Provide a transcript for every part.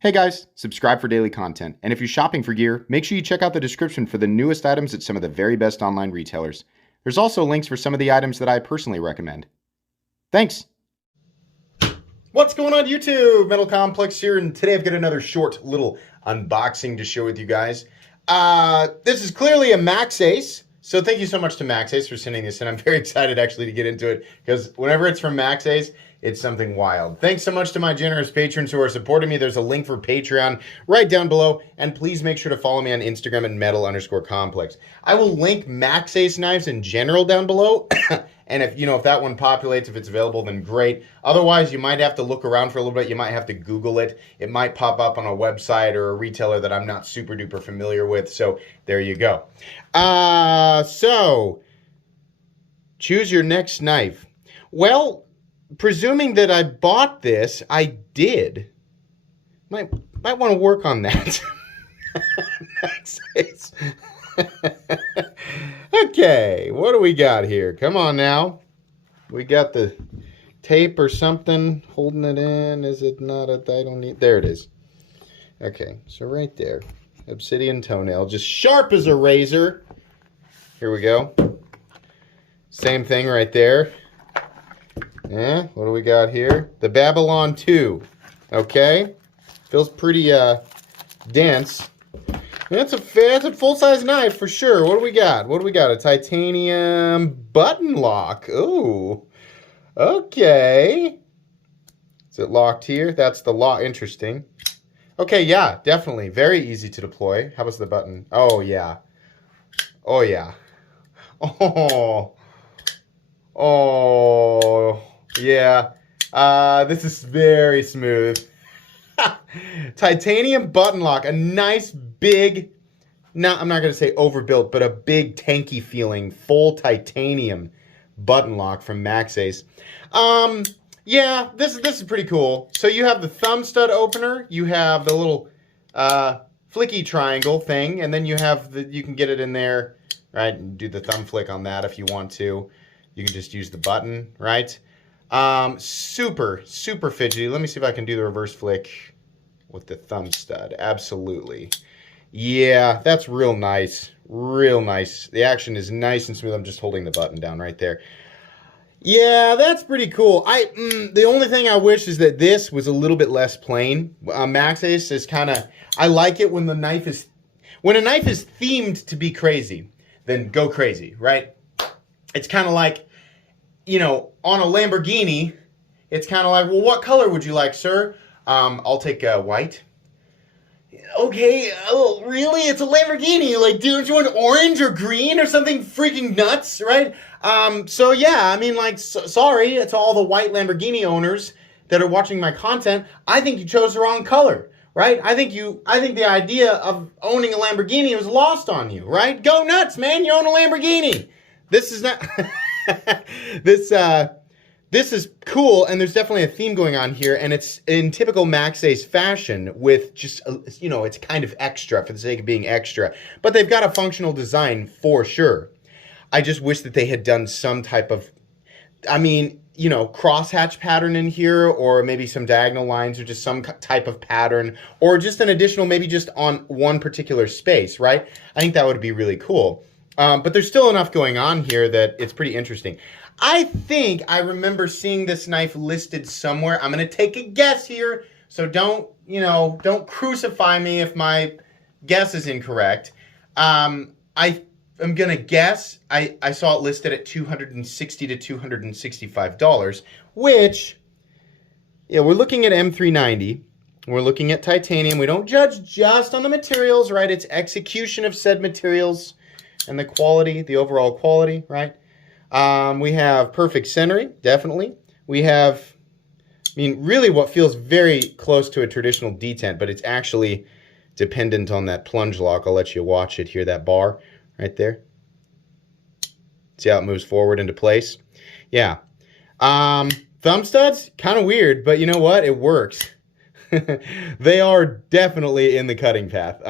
Hey guys, subscribe for daily content. And if you're shopping for gear, make sure you check out the description for the newest items at some of the very best online retailers. There's also links for some of the items that I personally recommend. Thanks! What's going on YouTube? Metal Complex here, and today I've got another short little unboxing to share with you guys. This is clearly a Maxace, so thank you so much to Maxace for sending this in. I'm very excited actually to get into it, because whenever it's from Maxace, it's something wild. Thanks so much to my generous patrons who are supporting me. There's a link for Patreon right down below. And please make sure to follow me on Instagram at metal_complex. I will link Maxace knives in general down below. And if that one populates, if it's available, then great. Otherwise, you might have to look around for a little bit. You might have to Google it. It might pop up on a website or a retailer that I'm not super duper familiar with. So there you go. So choose your next knife. Well, presuming that I bought this, I did. Might want to work on that. Okay, what do we got here? Come on now. We got the tape or something holding it in. Is it not? I don't need. There it is. Okay, so right there. Obsidian toenail, just sharp as a razor. Here we go. Same thing right there. Yeah, what do we got here? The Babylon 2. Okay. Feels pretty dense. That's a full-size knife for sure. What do we got? What do we got? A titanium button lock. Ooh. Okay. Is it locked here? That's the lock. Interesting. Okay, yeah, definitely. Very easy to deploy. How was the button? Oh, yeah. Oh, yeah. Oh. Oh. Yeah, this is very smooth. Titanium button lock, a nice big, I'm not going to say overbuilt, but a big tanky feeling, full titanium button lock from Maxace. Yeah, this is pretty cool. So you have the thumb stud opener, you have the little flicky triangle thing, and then you have you can get it in there, right, and do the thumb flick on that if you want to. You can just use the button, right? Super fidgety. Let me see if I can do the reverse flick with the thumb stud. Absolutely. Yeah, that's real nice. Real nice. The action is nice and smooth. I'm just holding the button down right there. Yeah, that's pretty cool. The only thing I wish is that this was a little bit less plain. Maxace is kind of, I like it when a knife is themed to be crazy, then go crazy, right? It's kind of like, on a Lamborghini, it's kind of like, well, what color would you like, sir? I'll take white. Okay, oh, really? It's a Lamborghini. Like, don't you want orange or green or something freaking nuts, right? So yeah, I mean, like, sorry to all the white Lamborghini owners that are watching my content. I think you chose the wrong color, right? I think the idea of owning a Lamborghini was lost on you, right? Go nuts, man. You own a Lamborghini. This is not... This is cool, and there's definitely a theme going on here, and it's in typical Maxace fashion with just, it's kind of extra for the sake of being extra, but they've got a functional design for sure. I just wish that they had done some type of, crosshatch pattern in here, or maybe some diagonal lines, or just some type of pattern, or just an additional, maybe just on one particular space, right? I think that would be really cool. But there's still enough going on here that it's pretty interesting. I think I remember seeing this knife listed somewhere. I'm going to take a guess here, so don't crucify me if my guess is incorrect. I'm going to guess I saw it listed at $260 to $265, which, yeah, we're looking at M390. We're looking at titanium. We don't judge just on the materials, right? It's execution of said materials and the quality, the overall quality, right? We have perfect centering, definitely. We have, really what feels very close to a traditional detent, but it's actually dependent on that plunge lock. I'll let you watch it here, that bar right there. See how it moves forward into place? Yeah. Thumb studs, kind of weird, but you know what? It works. They are definitely in the cutting path.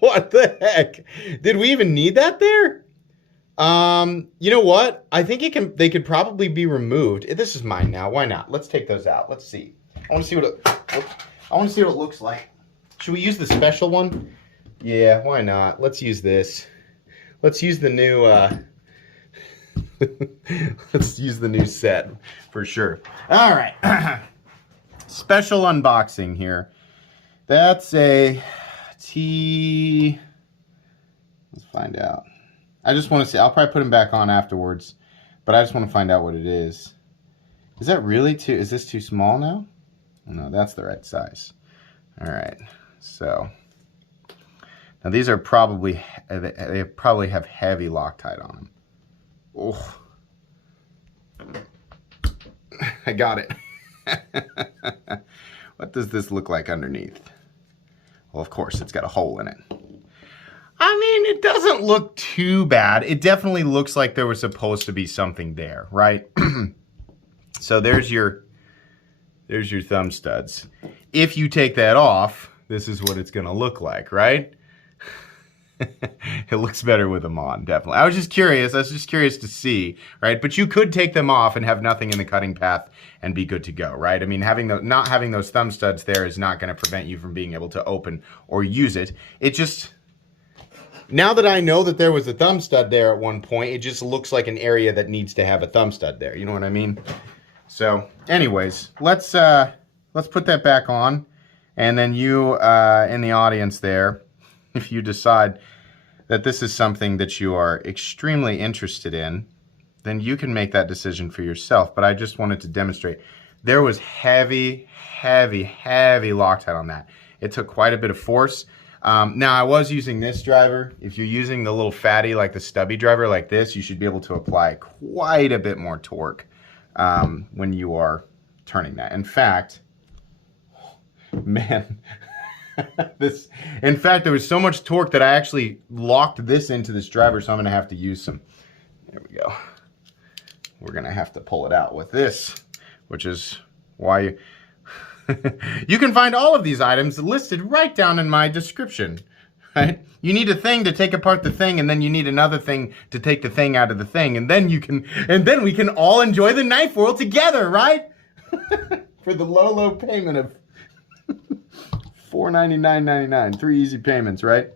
What the heck? Did we even need that there? You know what? I think they could probably be removed. This is mine now. Why not? Let's take those out. Let's see. I want to see what it... I want to see what it looks like. Should we use the special one? Yeah, why not? Let's use this. Let's use the new let's use the new set for sure. All right. Special unboxing here. That's a T. Let's find out. I just want to see. I'll probably put him back on afterwards, but I just want to find out what it is. Is that really too? Is this too small now? No, that's the right size. All right. So now these are probably, they probably have heavy Loctite on them. Oh, I got it. What does this look like underneath? Well, of course, it's got a hole in it. I mean, it doesn't look too bad. It definitely looks like there was supposed to be something there, right? So there's your thumb studs. If you take that off, this is what it's gonna look like, right? It looks better with them on, definitely. I was just curious to see, right? But you could take them off and have nothing in the cutting path and be good to go, right? I mean, not having those thumb studs there is not gonna prevent you from being able to open or use it. It just, now that I know that there was a thumb stud there at one point, it just looks like an area that needs to have a thumb stud there, you know what I mean? So, anyways, let's put that back on, and then you in the audience there, if you decide that this is something that you are extremely interested in, then you can make that decision for yourself. But I just wanted to demonstrate. There was heavy, heavy, heavy Loctite on that. It took quite a bit of force. Now, I was using this driver. If you're using the little fatty, like the stubby driver like this, you should be able to apply quite a bit more torque when you are turning that. In fact, man, in fact, there was so much torque that I actually locked this into this driver, so I'm gonna have to use some, there we go. We're gonna have to pull it out with this, which is why you, you can find all of these items listed right down in my description, right? You need a thing to take apart the thing, and then you need another thing to take the thing out of the thing, and then we can all enjoy the knife world together, right? For the low payment of $499.99, 3 easy payments, right?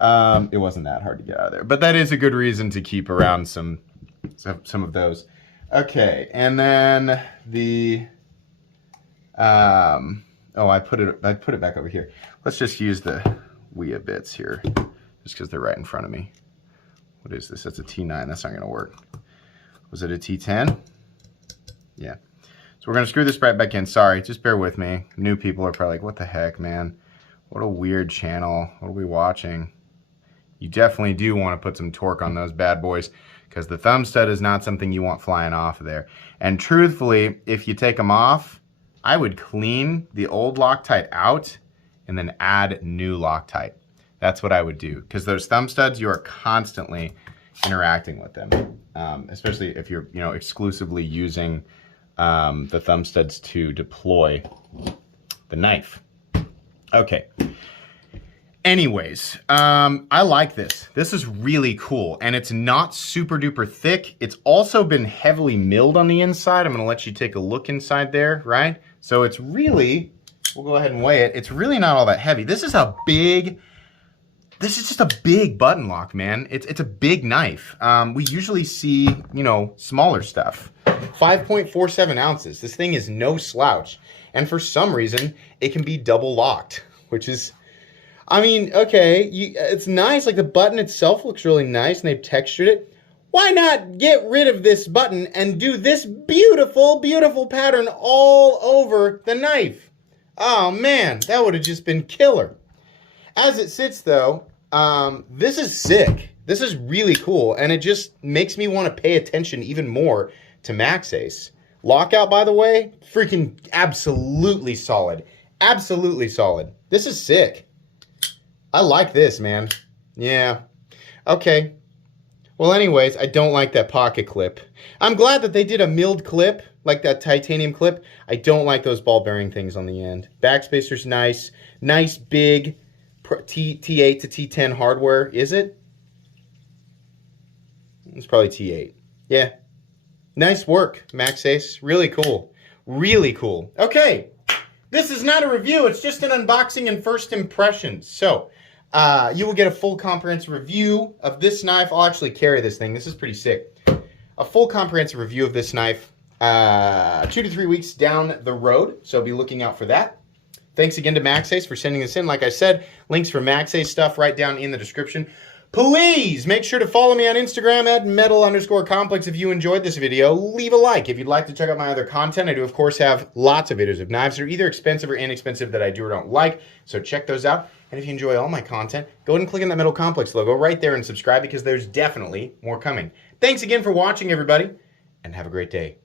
It wasn't that hard to get out of there, but that is a good reason to keep around some of those. Okay, and then the I put it back over here. Let's just use the Wea bits here, just because they're right in front of me. What is this? That's a T9. That's not going to work. Was it a T10? Yeah. So we're going to screw this right back in. Sorry, just bear with me. New people are probably like, what the heck, man? What a weird channel. What are we watching? You definitely do want to put some torque on those bad boys, because the thumb stud is not something you want flying off of there. And truthfully, if you take them off, I would clean the old Loctite out and then add new Loctite. That's what I would do, because those thumb studs, you are constantly interacting with them, especially if you're exclusively using the thumb studs to deploy the knife. Okay. Anyways, I like this. This is really cool, and it's not super duper thick. It's also been heavily milled on the inside. I'm gonna let you take a look inside there, right? So it's really, we'll go ahead and weigh it. It's really not all that heavy. This is just a big button lock, man. It's a big knife. We usually see, smaller stuff. 5.47 ounces. This thing is no slouch. And for some reason, it can be double locked, which is, I mean, okay, it's nice. Like, the button itself looks really nice, and they've textured it. Why not get rid of this button and do this beautiful, beautiful pattern all over the knife? Oh man, that would have just been killer. As it sits though, this is sick. This is really cool, and it just makes me want to pay attention even more to Maxace. Lockout, by the way, freaking absolutely solid. Absolutely solid. This is sick. I like this, man. Yeah. Okay. Well, anyways, I don't like that pocket clip. I'm glad that they did a milled clip, like that titanium clip. I don't like those ball bearing things on the end. Backspacer's nice. Nice, big T8 to T10 hardware. Is it? It's probably T8. Yeah. Nice work, Maxace. Really cool. Really cool. Okay. This is not a review. It's just an unboxing and first impressions. So, you will get a full comprehensive review of this knife. I'll actually carry this thing. This is pretty sick. A full comprehensive review of this knife 2 to 3 weeks down the road. So be looking out for that. Thanks again to Maxace for sending this in. Like I said, links for Maxace stuff right down in the description. Please make sure to follow me on Instagram at metal_complex if you enjoyed this video. Leave a like. If you'd like to check out my other content, I do, of course, have lots of videos of knives that are either expensive or inexpensive that I do or don't like. So check those out. And if you enjoy all my content, go ahead and click on that Metal Complex logo right there and subscribe because there's definitely more coming. Thanks again for watching, everybody, and have a great day.